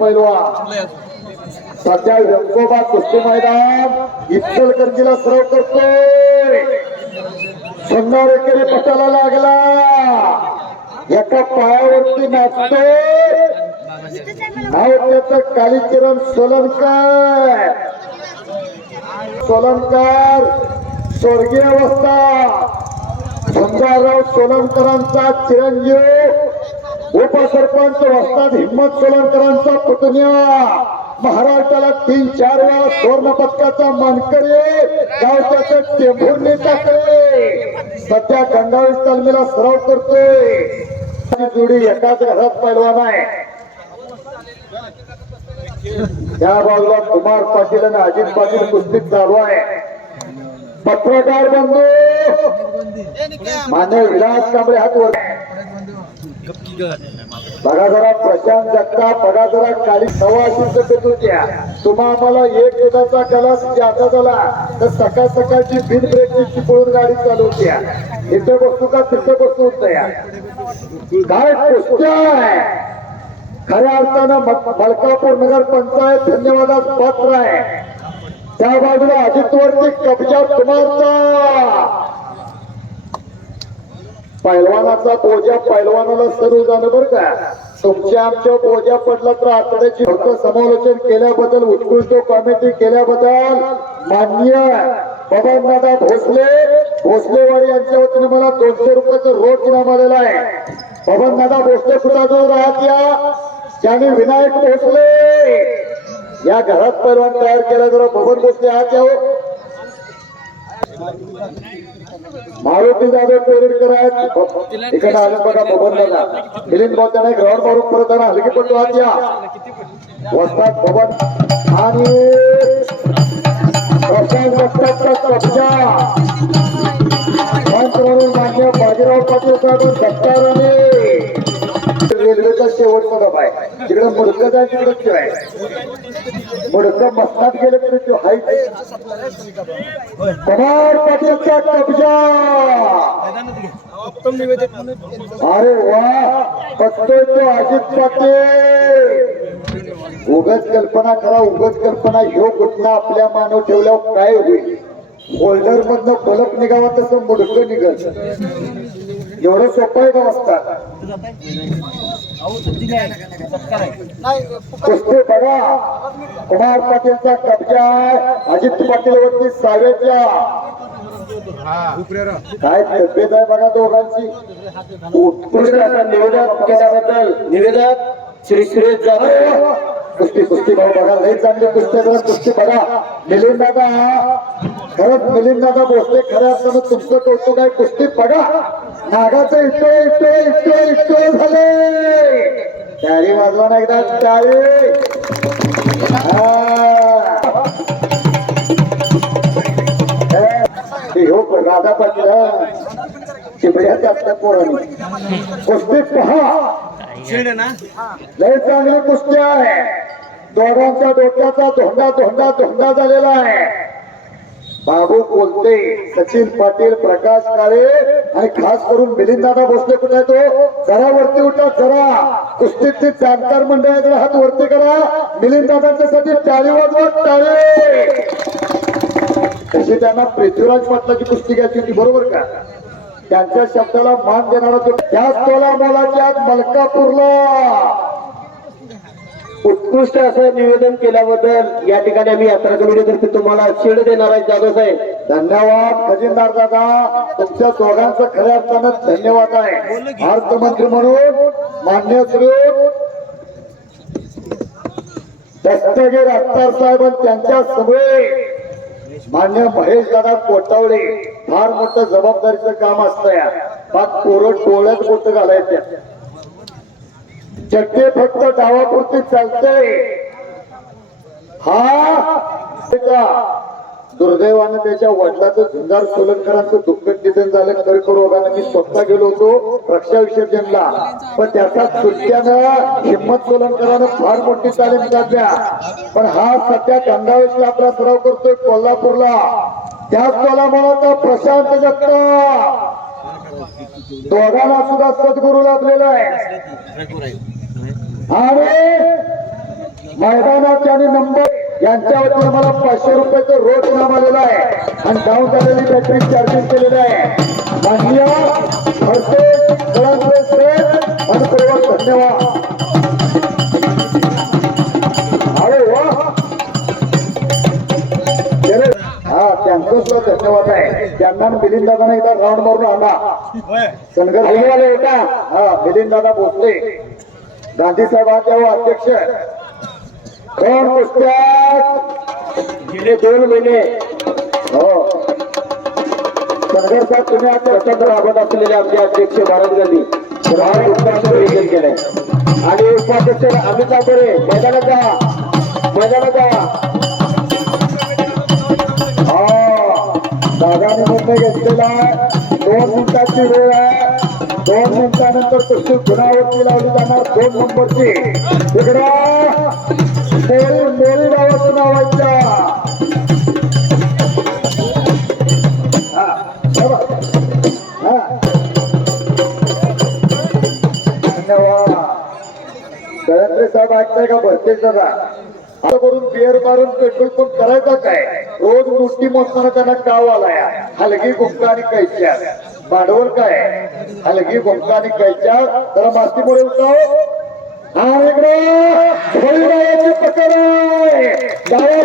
पैलवान. सध्या व्यंकोबा कुस्ती मैदान इचलकरंजीला सराव करतोय. शंभर एकेरी पटाला लागला. एका पायावरती नाचतोय. नाव त्याचं कालीचरण सोलनकर सोलनकर स्वर्गीय अवस्था. झुंजारराव सोलनकरांचा चिरंजीव. उपसरपंच वस्ताद हिम्मत सोलनकरांचा पुतण्या. महाराष्ट्राला तीन चार वेळा सुवर्ण पदकाचा मानकरी. गावच्याचं टेंभुर्णी सध्या गंगावीस तालमीला सराव करतोय. जोडी एकाच घरात पैलवान आहे. त्या बाजूला कुमार पाटील आणि अजित पाटील कुस्तीत चालू आहे. पत्रकार बंधू मान्य विलास कांबळे हात वर बघा जरा प्रशांत जगताप बघा जरा काली सव्वाशे होत्या तुम्हा आम्हाला एक दुधाचा गलास जाता म्हणजे झाला. तर सकाळ सकाळची बिन ब्रेकची चिपळून गाडी चालवत्या इथे बसतो का तिथे बसतो या काय आहे? खऱ्या अर्थानं मलकापूर नगर पंचायत धन्यवादास पात्र आहे. त्या बाजूला अजितवरती कब्जा कुमारचा. पैलवानाचा बोजा पैलवानाला सरू जाणं बरं का. तुमच्या आमच्या बोजा पडला तर आतड्याची फक्त समालोचन केल्याबद्दल उत्कृष्ट कॉमेंट्री केल्याबद्दल मान्य बबनदादा भोसले. भोसलेवाडी यांच्या वतीने मला दोनशे रुपयाचं रोख इनाम आलेला आहे. बबनदादा भोसले कुठं राहत या. ज्याने विनायक भोसले. या घरात पैलवान तयार केला जरा बबन भोसले आहात या हो. मारुती जाधव पेरेडकर आहेत. इकडे आलं बघा बबन दादा मिलिंद भाऊ एक ग्राउंड मारून परत आणा. हलकी पडतो आज या. वस्तात बबन आणि बाजीराव पाटील साहेब सत्ताराने रेल्वेचा शेवटचा डबा आहे. तिकडे मुडकं जाय तिकडे आहे मुडकं मस्तात गेलं तरी तो हाय. कुमार पाटीलचा कब्जा. अरे वा बघतोय तो अजित पाटील. उगच कल्पना करा उगच कल्पना ह्यो कुठला आपल्या मानव ठेवल्यावर काय होईल? होल्डर मधनं बलप निघावा तसं मुडकं निघत एवढं सोपं आहे का वाजता कुस्ती बघा. कुमार पाटीलचा कब्जा आहे. अजित पाटील वरती सावेच्या. काय तब्येत आहे बघा दोघांची. उत्कृष्ट असा निवेदन केल्याबद्दल निवेदक श्री सुरेश जाधव. कुस्ती कुस्ती भाऊ बघा. लई चांगली कुस्ती आहे बघा, कुस्ती बघा. मिलिंद दादा. खरंच मिलिंद दादा भोसले खऱ्या अर्थानं तुमचं कौतुक आहे. कुस्ती बघा. नागाचं इटो इटो इटो इटो झाले टाळी वाजवा ना एकदा टाळी हा. हे हो राधा पाटील हा. चिपळ्याच्या पोरांनी कुस्ती पहा. लय चांगली कुस्ती आहे. दोघांच्या डोक्याचा धोंडा धोंडा धोंडा झालेला आहे. बाबू कोलते सचिन पाटील प्रकाश काळे. आणि खास करून मिलिंदादा भोसले कुठे आहे तो? जरा वरती उठा जरा. कुस्तीतली जाणकार मंडळाकडे हात वरती करा. मिलिंदादांच्यासाठी टाळी वाजवा टाळे. तशी त्यांना पृथ्वीराज पाटलाची कुस्ती घ्यायची होती बरोबर का? त्यांच्या शब्दाला मान देणारा तो त्याच तोला मोलाच्या आज मलकापूरला. उत्कृष्ट असं निवेदन केल्याबद्दल या ठिकाणी आम्ही यात्रा कमिटीतर्फे तुम्हाला शिड देणार आहे जाधव साहेब. धन्यवाद खजिनदार दादा. तुमच्या दोघांचं खऱ्या अर्थानं धन्यवाद आहे. अर्थमंत्री म्हणून मान्य श्री दस्तगीर अख्तर साहेब आणि त्यांच्या सगळे मान्य महेश दादा कोटावळे फार मोठं जबाबदारीचं काम असतं या. मग पोरं डोळ्यात बोट घालायच्या चट्टे फक्त डावापुरती चालतंय. हा दुर्दैवानं त्याच्या वडिलाचं झुंजार सोलनकरांचं दुःखद निधन झालं. कर्करोगानं मी स्वतः गेलो होतो रक्षा विसर्जनला पण त्याचा सुट्ट्यानं हिम्मत सोलनकरानं फार मोठी तालीम काढल्या पण हा सध्या गंगावेशला आपला सराव करतोय कोल्हापूरला. त्याच मला प्रशांत जगता दोघांना सुद्धा सद्गुरू लाभलेला आहे. आणि मैदान वतीने मला पाचशे रुपयाचं रोज इनाम आलेलं आहे. आणि डाऊन झालेली बॅटरी चार्जिंग केलेली आहे. माननीय हर्षेश कळंबे सर आणि सर्व धन्यवाद. अरे वा हा त्यांचं सुद्धा धन्यवाद आहे. त्यांना मिलिंद दादाने एकदा राऊंड मारून आणा. सनगर वाले होता हा मिलिंद दादा भोसले. गांधी साहेब हा तेव्हा अध्यक्ष. कोण पुस्तक. गेले दोन महिने. हो. सनगर साहेब तुम्ही आज स्वतंत्र राबत असलेले आमचे अध्यक्ष भारत गांधी. राहुल गुप्ताचं नियोजन केलंय आणि उपाध्यक्ष अमित लांबरे मैदानात जा. मैदानात जा. हा. दादाने निर्णय घेतलेला दोन मिनिटांची वेळ आहे. दोन मिनिटानंतर कुस्ती गुणावरती लावली जाणार. दोन नंबरची. तिकडं. मोरी मोरी गावाचं नावाच्या हा साहेब ऐकताय का भरतेश दादा असं करून बिअर मारून पेट्रोल पंप करायचं काय रोज मोठी मोठताना त्यांना काव आलाय हलगी गुंका आणि कैच्या भांडवल काय हलगी गुंका आणि कैच्या जरा मातीमुळे उठाव आणि इकडे पकड आहे.